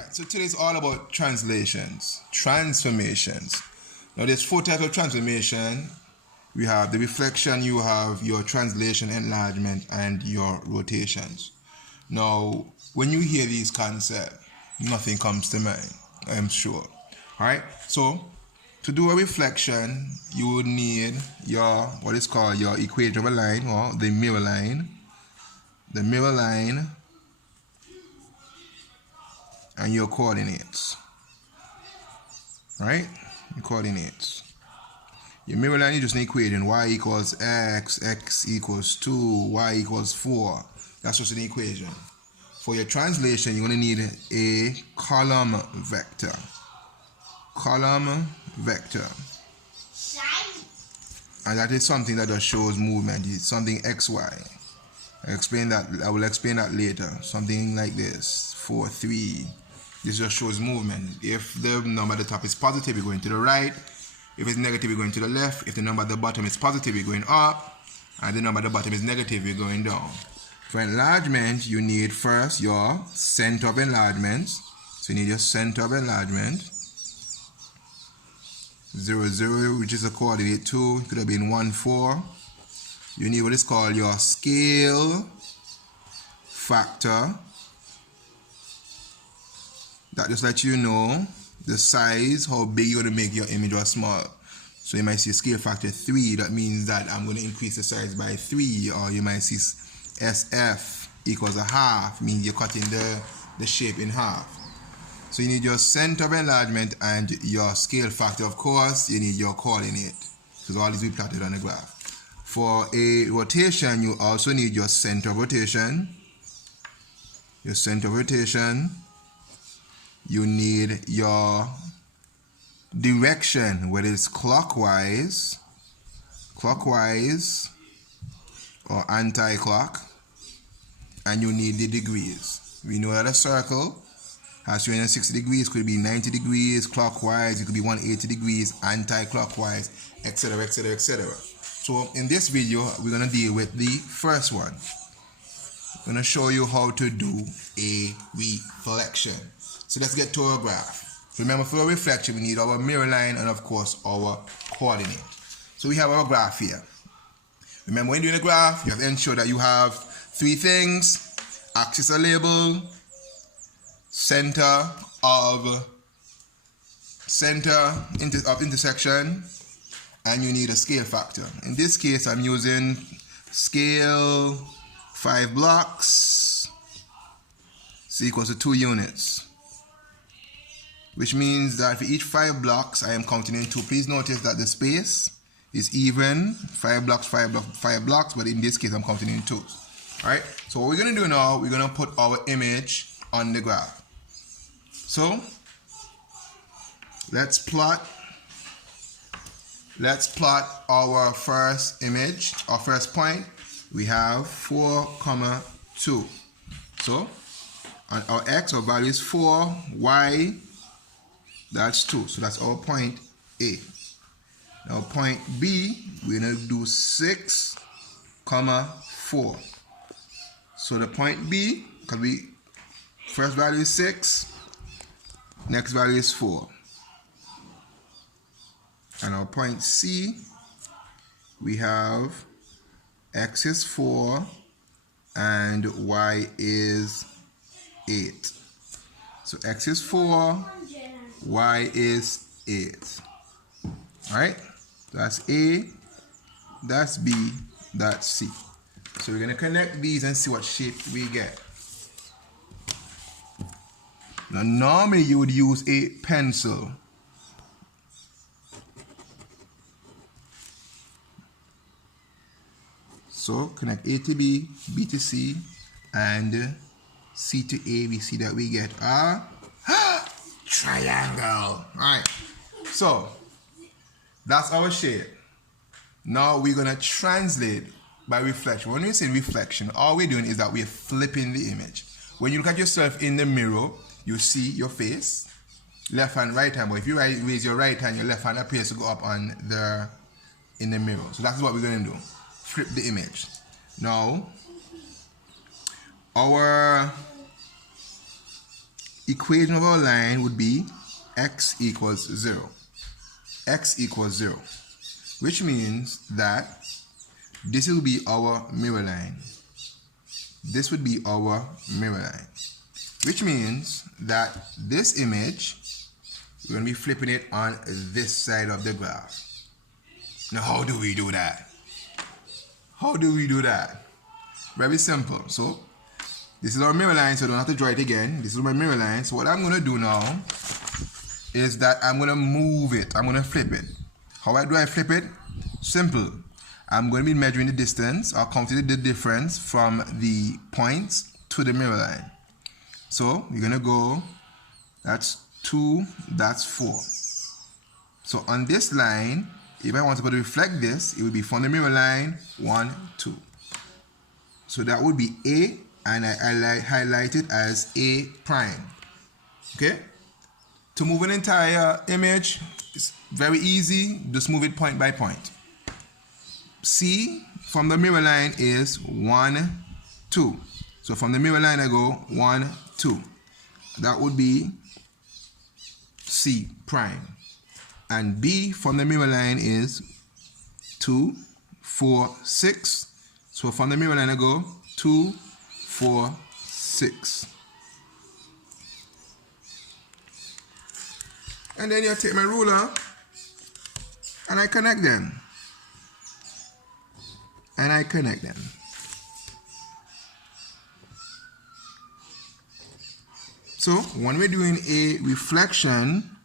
Alright, so today is all about translations, transformations. Now there's 4 types of transformation. We have the reflection, you have your translation, enlargement, and your rotations. Now, when you hear these concepts, nothing comes to mind, I'm sure. Alright, so to do a reflection, you would need your, what is called your equation of a line, or the mirror line. The mirror line and your coordinates. Right? Your coordinates. Your mirror line is just an equation. Y equals x, x equals 2, y equals 4. That's just an equation. For your translation, you're going to need a column vector. Column vector. And that is something that just shows movement. It's something xy. I will explain that later. Something like this. 4, 3. This just shows movement. If the number at the top is positive, you're going to the right. If it's negative, you're going to the left. If the number at the bottom is positive, you're going up. And the number at the bottom is negative, you're going down. For enlargement, you need first your center of enlargement. So you need your center of enlargement. 0, 0, which is a coordinate 2. It could have been 1, 4. You need what is called your scale factor. That just lets you know the size, how big you're going to make your image or small. So you might see scale factor 3. That means that I'm going to increase the size by 3. Or you might see SF equals a half. Means you're cutting the shape in half. So you need your center of enlargement and your scale factor. Of course, you need your coordinate. Because all these will be plotted on the graph. For a rotation, you also need your center of rotation. Your center of rotation. You need your direction, whether it's clockwise or anti-clock, and you need the degrees. We know that a circle has 360 degrees, could be 90 degrees clockwise, it could be 180 degrees anti-clockwise, etc., etc., etc. So in this video, we're going to deal with the first one. I'm going to show you how to do a reflection. So let's get to our graph. Remember, for a reflection, we need our mirror line and, of course, our coordinate. So we have our graph here. Remember, when you're doing a graph, you have to ensure that you have 3 things. Axis are labeled, center of intersection, and you need a scale factor. In this case, I'm using scale 5 blocks, so equals to 2 units. Which means that for each 5 blocks, I am counting in 2. Please notice that the space is even, 5 blocks, 5 blocks, 5 blocks, but in this case, I'm counting in 2. Alright, so what we're going to do now, we're going to put our image on the graph. So, let's plot our first image, our first point. We have 4, 2. So, on our x, our value is 4, y, that's 2. So that's our point A. Now point B, we're going to do 6, 4. So the point B, because first value is 6, next value is 4. And our point C, we have x is 4 and y is 8. So x is 4, y is 8. Alright? That's A, that's B, that's C. So we're going to connect these and see what shape we get. Now normally you would use a pencil. So connect A to B, B to C, and C to A. We see that we get a triangle. Alright. So that's our shape. Now we're going to translate by reflection. When we say reflection, all we're doing is that we're flipping the image. When you look at yourself in the mirror, you see your face, left hand, right hand. But if you raise your right hand, your left hand appears to go up in the mirror. So that's what we're going to do. Flip the image. Now, our equation of our line would be x equals 0. X equals 0. Which means that this will be our mirror line. This would be our mirror line. Which means that this image, we're going to be flipping it on this side of the graph. Now, how do we do that? How do we do that? Very simple. So, this is our mirror line, so I don't have to draw it again. This is my mirror line. So, what I'm going to do now is that I'm going to move it. I'm going to flip it. How do I flip it? Simple. I'm going to be measuring the distance or counting the difference from the points to the mirror line. So, we're going to go, that's 2, that's 4. So, on this line, if I want to go to reflect this, it would be from the mirror line, 1, 2. So, that would be A, and I highlight it as A prime. Okay? To move an entire image, it's very easy. Just move it point by point. C from the mirror line is 1, 2. So from the mirror line I go 1, 2. That would be C prime. And B from the mirror line is 2, 4, 6. So from the mirror line I go 2, 4, 6. And then you take my ruler and I connect them. And I connect them. So when we're doing a reflection,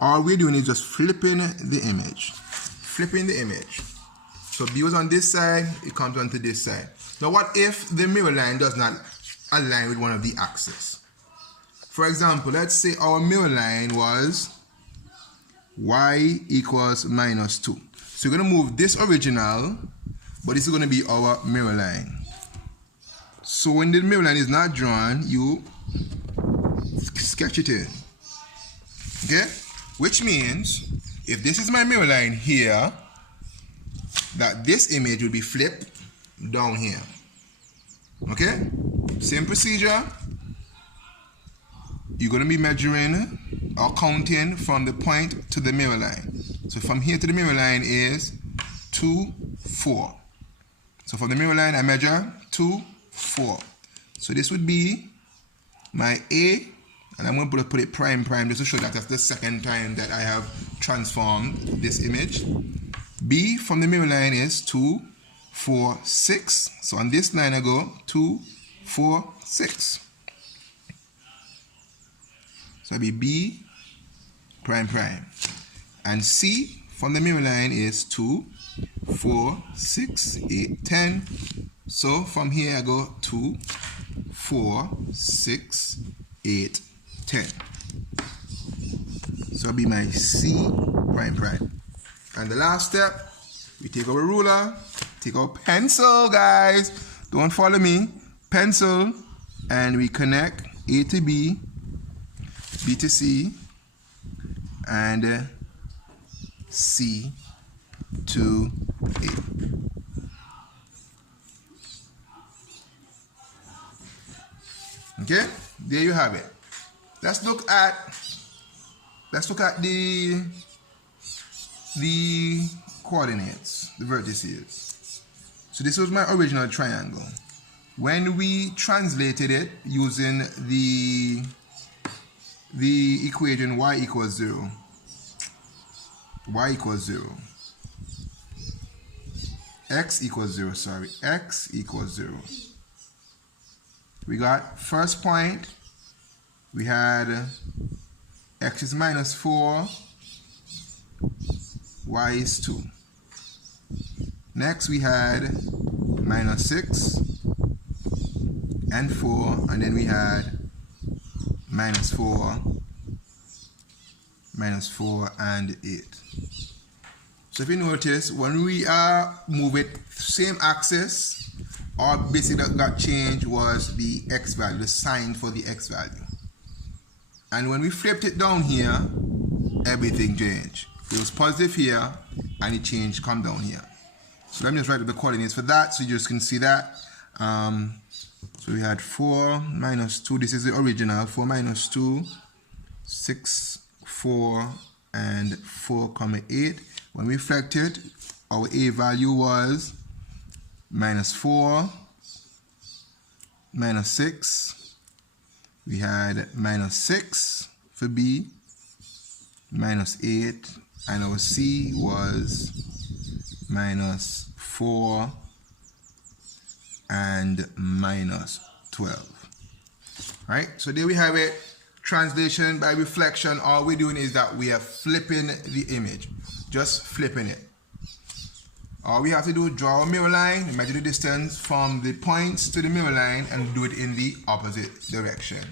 all we're doing is just flipping the image. Flipping the image. So B was on this side, it comes onto this side. Now what if the mirror line does not align with one of the axes? For example, let's say our mirror line was y equals minus 2. So we're going to move this original, but this is going to be our mirror line. So when the mirror line is not drawn, you sketch it in. Okay? Which means, if this is my mirror line here, that this image will be flipped down here. Okay? Same procedure. You're going to be measuring or counting from the point to the mirror line. So from here to the mirror line is 2, 4. So from the mirror line I measure 2, 4. So this would be my A, and I'm going to put it prime just to show that that's the second time that I have transformed this image. B from the mirror line is 2, 4, 6. So on this line I go 2, 4, 6. So it'll be B prime. And C from the mirror line is 2, 4, 6, 8, 10. So from here I go 2, 4, 6, 8, 10. So it'll be my C prime. And the last step, we take our ruler, take our pencil, guys. Don't follow me. Pencil, and we connect A to B, B to C, and C to A. Okay, there you have it. Let's look at the coordinates, the vertices. So this was my original triangle. When we translated it using the equation y equals 0, x equals 0, we got first point, we had x is minus 4, y is 2. Next we had minus 6 and 4, and then we had minus 4 and 8. So if you notice, when we move it same axis, our basic that got changed was the x value, the sign for the x value. And when we flipped it down here, everything changed. It was positive here, and it changed, come down here. So let me just write up the coordinates for that, so you just can see that. So we had 4 minus 2. This is the original. 4 minus 2, 6, 4, and 4, 8. When we reflected, our A value was minus 4, minus 6. We had minus 6 for B, minus 8, and our C was minus 4 and minus 12. Right? So there we have it. Translation by reflection. All we're doing is that we are flipping the image. Just flipping it. All we have to do is draw a mirror line, measure the distance from the points to the mirror line, and do it in the opposite direction.